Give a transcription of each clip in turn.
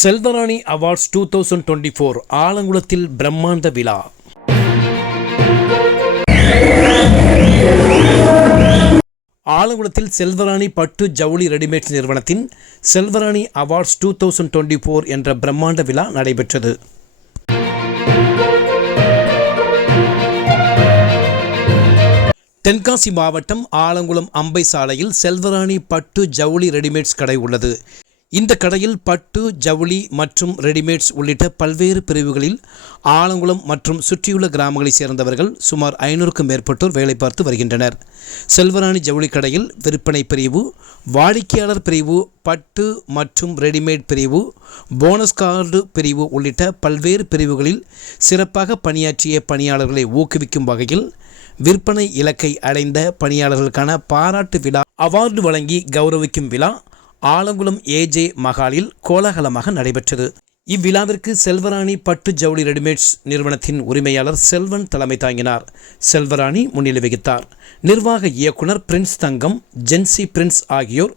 Selvarani awards two thousand twenty four ஆலங்குளத்தில் பிரம்மாண்ட விழா. ஆலங்குளத்தில் செல்வராணி பட்டு ஜவுளி ரெடிமேட்ஸ் நிறுவனத்தின் Selvarani awards two thousand twenty four என்ற பிரம்மாண்ட விழா நடைபெற்றது. தென்காசி மாவட்டம் ஆலங்குளம் அம்பை சாலையில் செல்வராணி பட்டு ஜவுளி ரெடிமேட்ஸ் கடை உள்ளது. இந்த கடையில் பட்டு ஜவுளி மற்றும் ரெடிமேட்ஸ் உள்ளிட்ட பல்வேறு பிரிவுகளில் ஆலங்குளம் மற்றும் சுற்றியுள்ள கிராமங்களைச் சேர்ந்தவர்கள் சுமார் ஐநூறுக்கும் மேற்பட்டோர் வேலை பார்த்து வருகின்றனர். செல்வராணி ஜவுளி கடையில் விற்பனை பிரிவு வாடிக்கையாளர் பிரிவு பட்டு மற்றும் ரெடிமேட் பிரிவு போனஸ் கார்டு பிரிவு உள்ளிட்ட பல்வேறு பிரிவுகளில் சிறப்பாக பணியாற்றிய பணியாளர்களை ஊக்குவிக்கும் வகையில் விற்பனை இலக்கை அடைந்த பணியாளர்களுக்கான பாராட்டு விழா அவார்டு வழங்கி கௌரவிக்கும் விழா ஆலங்குளம் ஏஜே மகாலில் கோலாகலமாக நடைபெற்றது. இவ்விழாவிற்கு செல்வராணி பட்டு ஜவுளி ரெடிமேட்ஸ் நிறுவனத்தின் உரிமையாளர் செல்வன் தலைமை தாங்கினார். செல்வராணி முன்னிலை வகித்தார். நிர்வாக இயக்குனர் பிரின்ஸ் தங்கம் ஜென்சி பிரின்ஸ் ஆகியோர்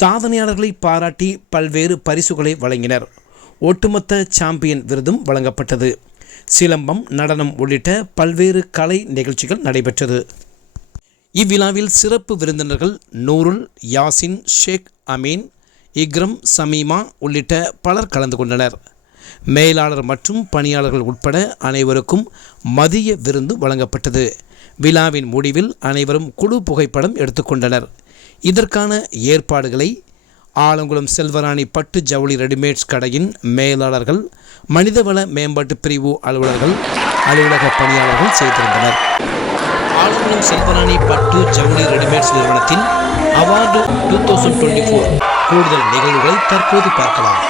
சாதனையாளர்களை பாராட்டி பல்வேறு பரிசுகளை வழங்கினர். ஒட்டுமொத்த சாம்பியன் விருதும் வழங்கப்பட்டது. சிலம்பம் நடனம் உள்ளிட்ட பல்வேறு கலை நிகழ்ச்சிகள் நடைபெற்றது. இவ்விழாவில் சிறப்பு விருந்தினர்கள் நூருல் யாசின் ஷேக் அமீன் இக்ரம் சமீமா உள்ளிட்ட பலர் கலந்து கொண்டனர். மேலாளர் மற்றும் பணியாளர்கள் உட்பட அனைவருக்கும் மதிய விருந்து வழங்கப்பட்டது. விழாவின் முடிவில் அனைவரும் குழு புகைப்படம் எடுத்துக்கொண்டனர் இதற்கான ஏற்பாடுகளை ஆலங்குளம் செல்வராணி பட்டு ஜவுளி ரெடிமேட்ஸ் கடையின் மேலாளர்கள் மனிதவள மேம்பாட்டு பிரிவு அலுவலர்கள் அலுவலக பணியாளர்கள் செய்திருந்தனர். ஆலங்குளம் செல்வராணி பட்டு ஜவுளி ரெடிமேட்ஸ் நிறுவனத்தின் award two thousand twenty four. கூடுதல் நிகழ்வுகளை தற்போது பார்க்கலாம்.